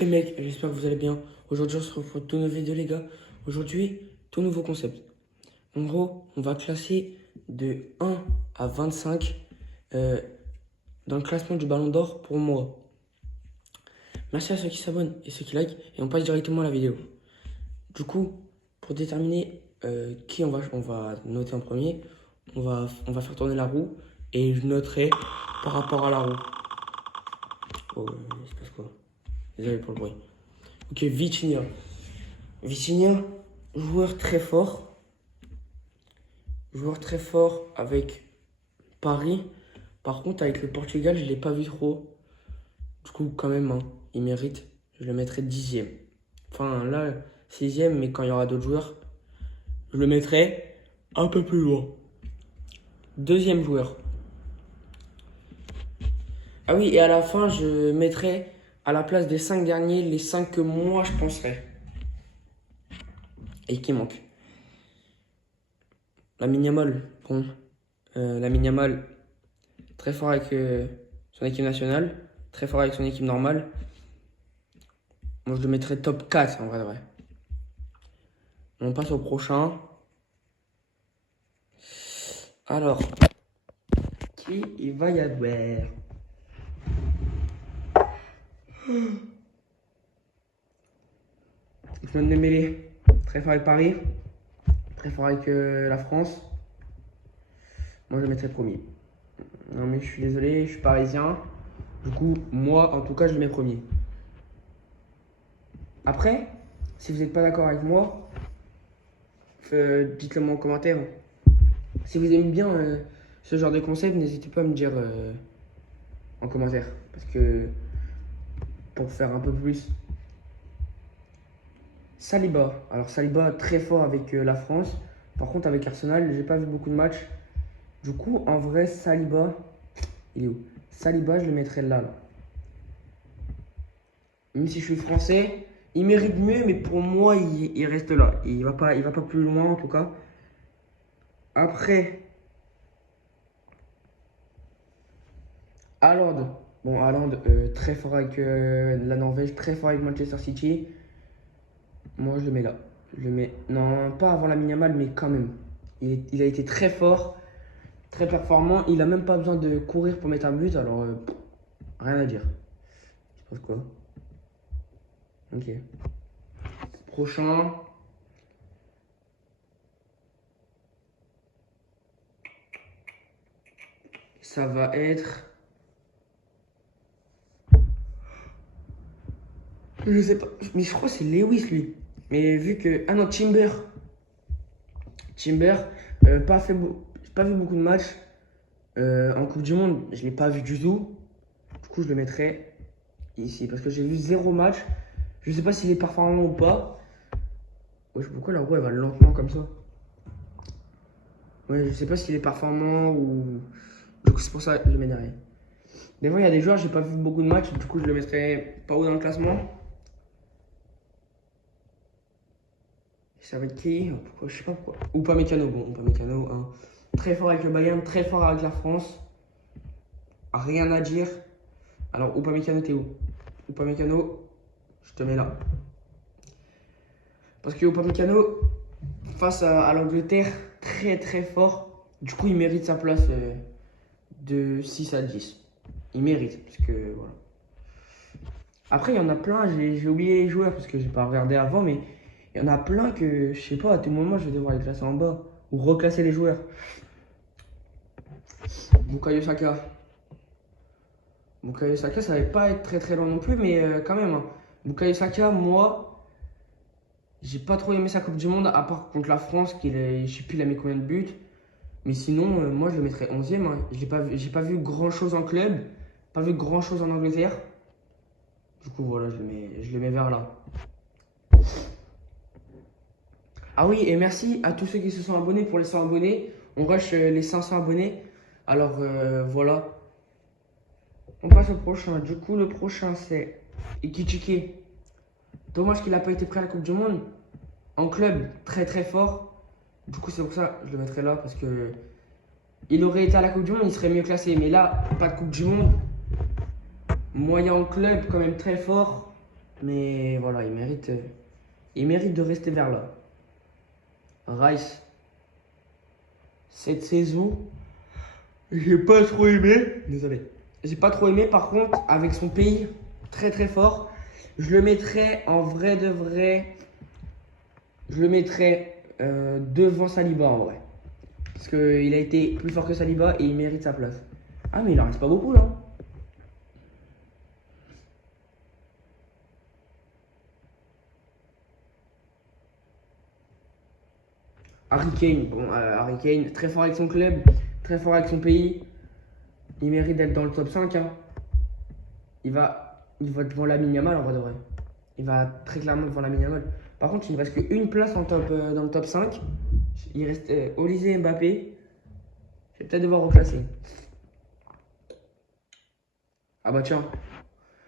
Les mecs, j'espère que vous allez bien. Aujourd'hui, on se retrouve pour une toute nouvelle vidéo, les gars. Aujourd'hui, tout nouveau concept. En gros, on va classer de 1 à 25 euh, dans le classement du Ballon d'Or pour moi. Merci à ceux qui s'abonnent et ceux qui like. Et on passe directement à la vidéo. Du coup, pour déterminer qui on va noter en premier, on va faire tourner la roue et je noterai par rapport à la roue. Oh, il se passe quoi? Désolé pour le bruit. Ok, Vitinha. Vitinha, joueur très fort. Joueur très fort avec Paris. Par contre, avec le Portugal, je ne l'ai pas vu trop. Du coup, quand même, hein, il mérite. Je le mettrai 10e. Enfin, là, 6e, mais quand il y aura d'autres joueurs, je le mettrai un peu plus loin. Deuxième joueur. Ah oui, et à la fin, je mettrai à la place des 5 derniers les 5 que moi je penserais. Et qui manquent. Lamine Yamal, bon. Lamine Yamal, très fort avec son équipe nationale, très fort avec son équipe normale. Moi, je le mettrais top 4 en vrai de vrai. On passe au prochain. Alors, qui il va y avoir? Ousmane Dembélé, très fort avec Paris, très fort avec la France. Moi, je le mettrais premier. Non, mais je suis désolé, je suis parisien. Du coup, moi, en tout cas, je le mets premier. Après, si vous n'êtes pas d'accord avec moi, dites-le moi en commentaire. Si vous aimez bien ce genre de concept, n'hésitez pas à me dire en commentaire. Parce que pour faire un peu plus. Saliba. Alors Saliba très fort avec la France. Par contre avec Arsenal, j'ai pas vu beaucoup de matchs. Du coup, en vrai, Saliba, il est où? Saliba, je le mettrais là. Même si je suis français, il mérite mieux, mais pour moi, il reste là. Il va pas plus loin en tout cas. Après, Haaland. Bon, Haaland, très fort avec la Norvège, très fort avec Manchester City. Moi, je le mets là. Je le mets, non, pas avant la Yamal, mais quand même. Il a été très fort, très performant. Il a même pas besoin de courir pour mettre un but, alors rien à dire. Je pense quoi? Ok. Prochain. Ça va être. Je sais pas. Mais je crois que c'est Lewis, lui. Mais vu que. Ah non, Timber. Timber, j'ai pas vu beaucoup de matchs. En Coupe du Monde, je l'ai pas vu du tout. Du coup, je le mettrai ici. Parce que j'ai vu 0 match. Je sais pas s'il est performant ou pas. Wesh, pourquoi la roue elle va lentement comme ça? Ouais, je sais pas s'il est performant ou. Du coup, c'est pour ça que je le mets derrière. Des fois, il y a des joueurs, j'ai pas vu beaucoup de matchs. Du coup, je le mettrai pas haut dans le classement. Ça va être qui? Pourquoi? Je sais pas pourquoi. Ou pas Mécano. Bon, pas Mécano. Hein. Très fort avec le Bayern, très fort avec la France. Rien à dire. Alors, Upamecano, t'es où? Upamecano, je te mets là. Parce que Upamecano, face à l'Angleterre, très très fort. Du coup, il mérite sa place de 6 à 10. Il mérite, parce que voilà. Après, il y en a plein, j'ai oublié les joueurs parce que j'ai pas regardé avant, mais il y en a plein que, je sais pas, à tout moment, je vais devoir les classer en bas. Ou reclasser les joueurs. Bukayo Saka. Bukayo Saka, ça va pas être très très long non plus, mais quand même. Hein. Bukayo Saka, moi, j'ai pas trop aimé sa Coupe du Monde, à part contre la France, je sais plus, il a mis combien de buts. Mais sinon, moi, je le mettrais 11e. Hein. J'ai pas vu grand chose en club, pas vu grand chose en Angleterre. Du coup, voilà, je le mets vers là. Ah oui, et merci à tous ceux qui se sont abonnés pour les 100 abonnés. On rush les 500 abonnés. Alors, voilà. On passe au prochain. Du coup, le prochain, c'est Ikichike. Dommage qu'il n'a pas été pris à la Coupe du Monde. En club, très très fort. Du coup, c'est pour ça que je le mettrai là. Parce que il aurait été à la Coupe du Monde, il serait mieux classé. Mais là, pas de Coupe du Monde. Moyen en club, quand même très fort. Mais voilà, il mérite de rester vers là. Rice, cette saison, j'ai pas trop aimé. Désolé. J'ai pas trop aimé. Par contre, avec son pays très très fort, je le mettrais en vrai de vrai. Je le mettrais devant Saliba en vrai. Parce qu'il a été plus fort que Saliba et il mérite sa place. Ah, mais il en reste pas beaucoup là. Harry Kane, bon, Harry Kane, très fort avec son club, très fort avec son pays. Il mérite d'être dans le top 5. Hein. Il va devant la Yamal en vrai de vrai. Il va très clairement devant la Yamal. Par contre, il ne reste qu'une place dans le top 5. Il reste Olysée et Mbappé. Je vais peut-être devoir reclasser. Ah bah tiens,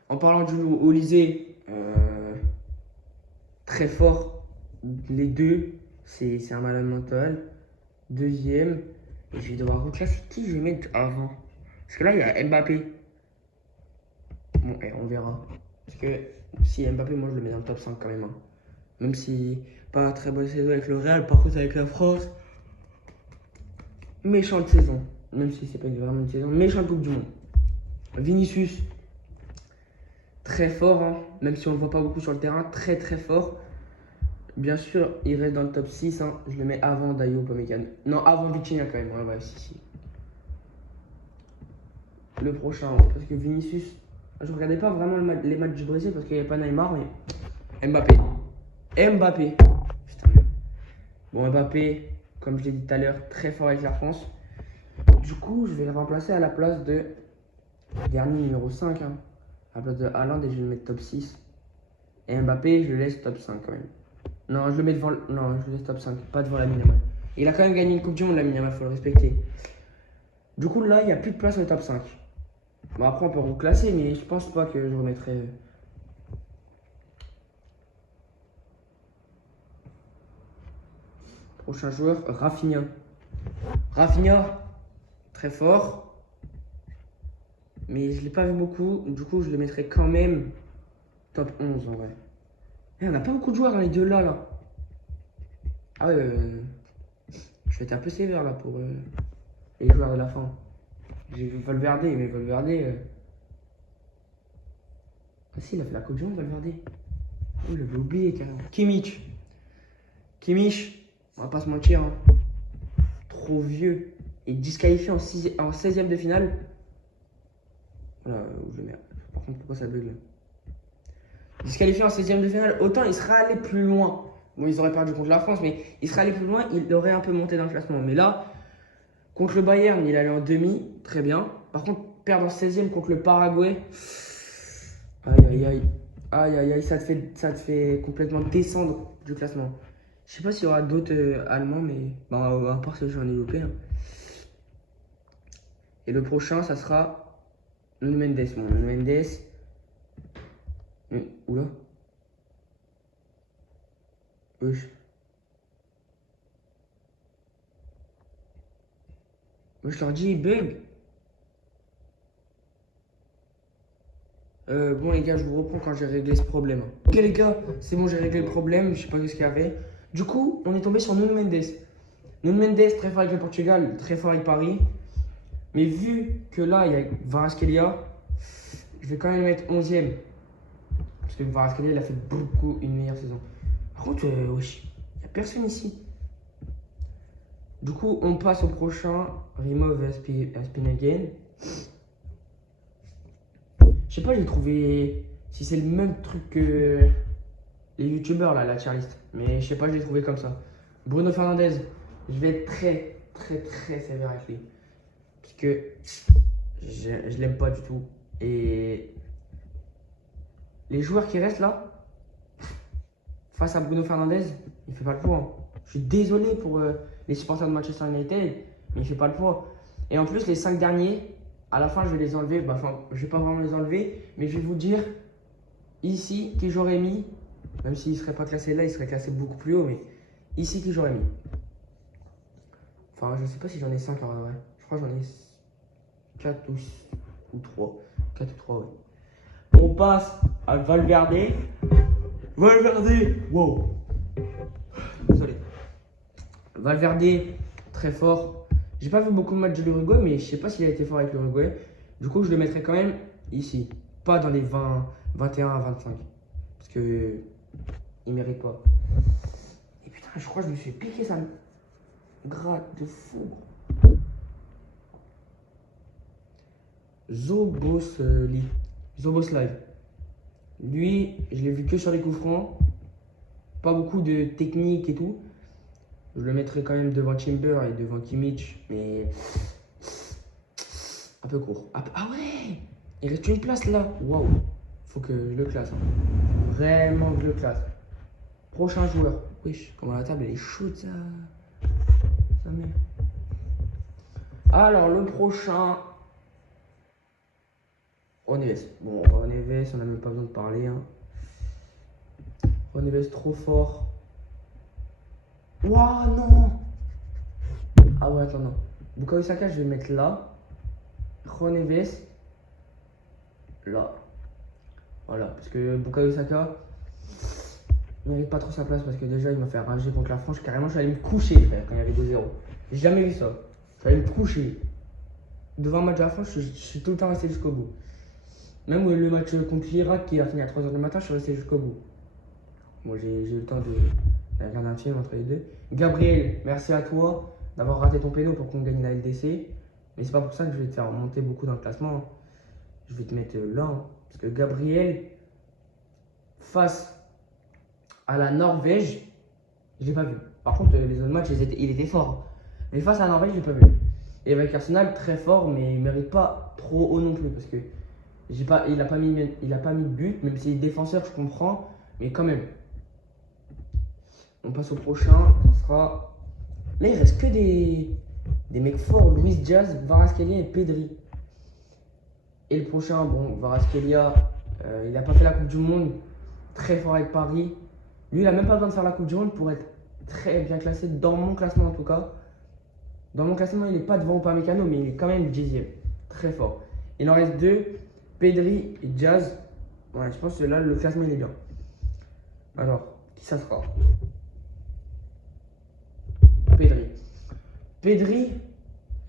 en parlant du Olysée, très fort. Les deux, c'est un malade mental. Deuxième, et je vais devoir reclasser qui je vais mettre avant. Parce que là, il y a Mbappé. Bon, on verra. Parce que si Mbappé, moi je le mets dans le top 5 quand même. Hein. Même si pas très bonne saison avec le Real, par contre avec la France, méchante saison. Même si c'est pas vraiment une saison, méchante Coupe du Monde. Vinicius, très fort, hein. Même si on le voit pas beaucoup sur le terrain, très très fort. Bien sûr, il reste dans le top 6. Hein. Je le mets avant Dayo Upamecano. Non, avant Vitinha quand même. Ouais, si. Le prochain, parce que Vinicius, je regardais pas vraiment les matchs du Brésil parce qu'il n'y avait pas Neymar, mais Mbappé. Putain, merde. Bon, Mbappé, comme je l'ai dit tout à l'heure, très fort avec la France. Du coup, je vais le remplacer à la place de dernier numéro 5. Hein. À la place de Haaland et je vais le mettre top 6. Et Mbappé, je le laisse top 5 quand même. Non, je le mets devant. Non, je le laisse top 5, pas devant la Yamal. Il a quand même gagné une Coupe du Monde, la Yamal, faut le respecter. Du coup, là, il n'y a plus de place au top 5. Bon, après, on peut reclasser, mais je pense pas que je remettrai. Prochain joueur, Rafinha. Rafinha, très fort. Mais je ne l'ai pas vu beaucoup. Du coup, je le mettrai quand même top 11 en vrai. Et on n'a pas beaucoup de joueurs dans les deux là. Ah ouais, je vais être un peu sévère là pour les joueurs de la fin. J'ai vu Valverde, mais Valverde. Ah si, il a fait la Coupe du Monde, Valverde. Oh, j'avais oublié carrément. Kimmich, on va pas se mentir. Hein. Trop vieux. Et disqualifié en 16e de finale. Voilà, où je le mets. Par contre, pourquoi ça bug là? Disqualifié en 16e de finale, autant il serait allé plus loin. Bon, ils auraient perdu contre la France, mais il serait allé plus loin, il aurait un peu monté dans le classement. Mais là, contre le Bayern, il est allé en demi, très bien. Par contre, perdre en 16e contre le Paraguay, aïe, ça te fait complètement descendre du classement. Je sais pas s'il y aura d'autres Allemands, mais bon, à part ceux que j'en ai loupé. Hein. Et le prochain, ça sera Nuno Mendes. Bon, Nuno Mendes. Oula. Wesh. Moi, je leur dis, il bug. Bon les gars, je vous reprends quand j'ai réglé ce problème. Ok les gars, c'est bon, j'ai réglé le problème, je sais pas ce qu'il y avait. Du coup, on est tombé sur Nuno Mendes. Nuno Mendes, très fort avec le Portugal, très fort avec Paris. Mais vu que là, il y a Kvaratskhelia, je vais quand même le mettre 11e. Parce que Kvaratskhelia, il a fait beaucoup une meilleure saison. Par contre, wesh, il n'y a personne ici. Du coup, on passe au prochain. Remove Spin Again. Je sais pas, j'ai trouvé. Si c'est le même truc que les youtubeurs là, la tier list. Mais je sais pas, je l'ai trouvé comme ça. Bruno Fernandes, je vais être très sévère avec lui. Parce que je l'aime pas du tout. Et les joueurs qui restent là, face à Bruno Fernandes, il fait pas le poids. Hein. Je suis désolé pour les supporters de Manchester United, mais il fait pas le poids. Et en plus, les 5 derniers, à la fin, je vais les enlever. Bah, enfin, je vais pas vraiment les enlever, mais je vais vous dire ici qui j'aurais mis. Même s'il ne serait pas classé là, il serait classé beaucoup plus haut, mais ici qui j'aurais mis. Enfin, je sais pas si j'en ai 5 en vrai. Je crois que j'en ai 4 ou 3. 4 ou 3, oui. On passe à Valverde. Valverde, wow. Désolé. Valverde, très fort. J'ai pas vu beaucoup de matchs de l'Uruguay, mais je sais pas s'il a été fort avec l'Uruguay. Du coup, je le mettrai quand même ici. Pas dans les 20, 21 à 25. Parce que il mérite pas. Et putain, je crois que je me suis piqué ça. Gratte de fou. Zoboslai. Lui, je l'ai vu que sur les coups francs. Pas beaucoup de technique et tout. Je le mettrai quand même devant Timber et devant Kimmich, mais un peu court. Ah ouais, il reste une place là. Waouh, faut que je le classe. Vraiment que je le classe. Prochain joueur. Wesh, comment la table elle est chaude ça. Ça met. Alors le prochain. Neves. Bon, Neves, on n'a même pas besoin de parler. Hein. Neves trop fort. Ouah, non. Ah ouais, attends, non. Bukayo Saka, je vais le mettre là. Neves, là. Voilà, parce que Bukayo Saka ne mérite pas trop sa place parce que déjà, il m'a fait rager contre la France. Carrément, je suis allé me coucher, frère, quand il y avait 2-0. J'ai jamais vu ça. Je suis allé me coucher. Devant un match de la France, je suis tout le temps resté jusqu'au bout. Même le match contre l'Irak qui a fini à 3h du matin, je suis resté jusqu'au bout. Moi, j'ai eu le temps de regarder un film entre les deux. Gabriel, merci à toi d'avoir raté ton péno pour qu'on gagne la LDC. Mais c'est pas pour ça que je vais te faire monter beaucoup dans le classement. Je vais te mettre là. Hein. Parce que Gabriel, face à la Norvège, je l'ai pas vu. Par contre, les autres matchs, il était fort. Mais face à la Norvège, je l'ai pas vu. Et avec Arsenal, très fort, mais il mérite pas trop haut non plus. Parce que il a pas mis de but, même s'il est défenseur, je comprends. Mais quand même. On passe au prochain. Ça sera. Là, il reste que des mecs forts. Luis Diaz, Kvaratskhelia et Pedri. Et le prochain, bon, Kvaratskhelia, il n'a pas fait la Coupe du Monde. Très fort avec Paris. Lui, il n'a même pas besoin de faire la Coupe du Monde pour être très bien classé. Dans mon classement, en tout cas. Dans mon classement, il n'est pas devant Upamecano, mais il est quand même 10e. Très fort. Il en reste deux. Pedri et Diaz. Ouais, je pense que là, le classement, il est bien. Alors, qui ça sera? Pedri,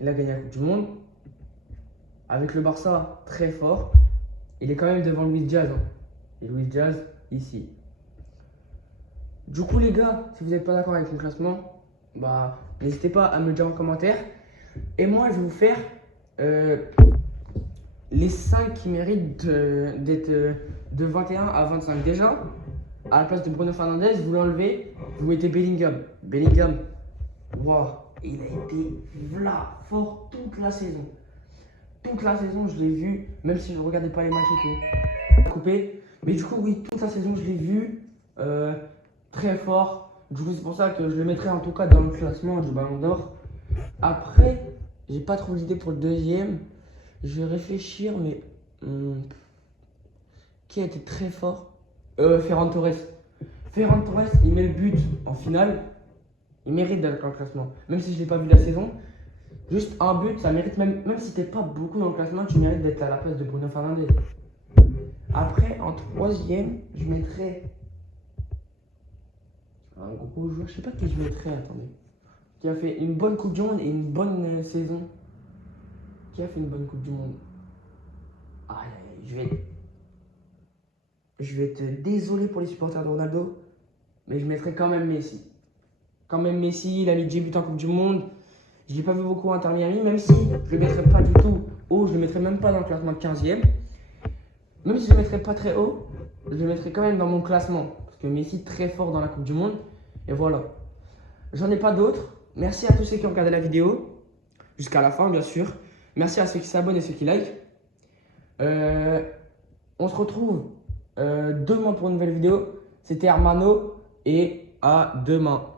il a gagné la Coupe du Monde. Avec le Barça, très fort. Il est quand même devant Luis Diaz. Hein. Et Luis Diaz, ici. Du coup, les gars, si vous n'êtes pas d'accord avec mon classement, bah, n'hésitez pas à me le dire en commentaire. Et moi, je vais vous faire les 5 qui méritent d'être de 21 à 25. Déjà, à la place de Bruno Fernandes, vous l'enlevez, vous mettez Bellingham. Bellingham, waouh, il a été là, fort toute la saison. Toute la saison, je l'ai vu, même si je ne regardais pas les matchs et tout. Coupé. Mais du coup, oui, toute la saison, je l'ai vu. Très fort. Du coup, c'est pour ça que je le mettrai en tout cas dans le classement du Ballon d'Or. Après, j'ai pas trop d'idées pour le deuxième. Je vais réfléchir, mais qui a été très fort? Ferran Torres. Ferran Torres, il met le but en finale. Il mérite d'être dans le classement. Même si je ne l'ai pas vu la saison. Juste un but, ça mérite, même si t'es pas beaucoup dans le classement, tu mérites d'être à la place de Bruno Fernandes. Après, en troisième, je mettrais un gros joueur, je sais pas qui je mettrais, attendez. Qui a fait une bonne Coupe du Monde et une bonne saison. Qui a fait une bonne Coupe du Monde? Je vais être désolé pour les supporters de Ronaldo, mais je mettrai quand même Messi. Quand même Messi, il a mis 10 buts en Coupe du Monde. Je l'ai pas vu beaucoup à Inter Miami, même si je le mettrai pas du tout haut, je le mettrai même pas dans le classement 15e. Même si je le mettrai pas très haut, je le mettrai quand même dans mon classement. Parce que Messi très fort dans la Coupe du Monde. Et voilà. J'en ai pas d'autres. Merci à tous ceux qui ont regardé la vidéo. Jusqu'à la fin, bien sûr. Merci à ceux qui s'abonnent et ceux qui like. On se retrouve demain pour une nouvelle vidéo. C'était Hermano et à demain.